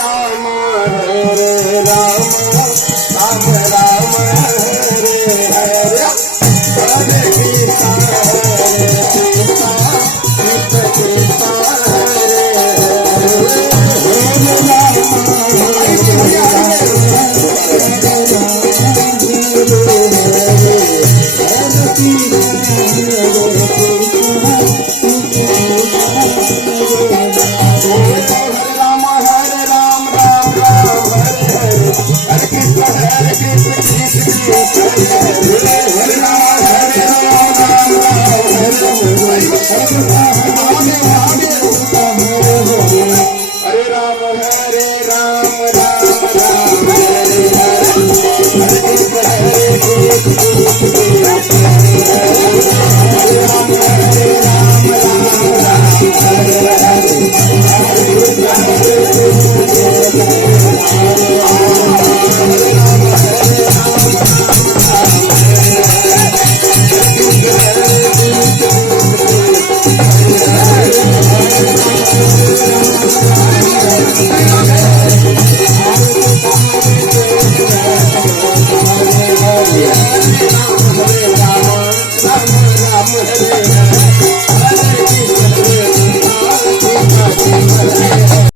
Ram Hare Ram Ram Ram Hare Hare Hare Krishna Hare Krishna Krishna Krishna Hare Hare Hare Ram Hare Ram Ram Ram Hare Hare Hare Krishna Krishna Krishna Hare Ram Hare Ram Ram Ram Hare Hare Hare Ram Hare Ram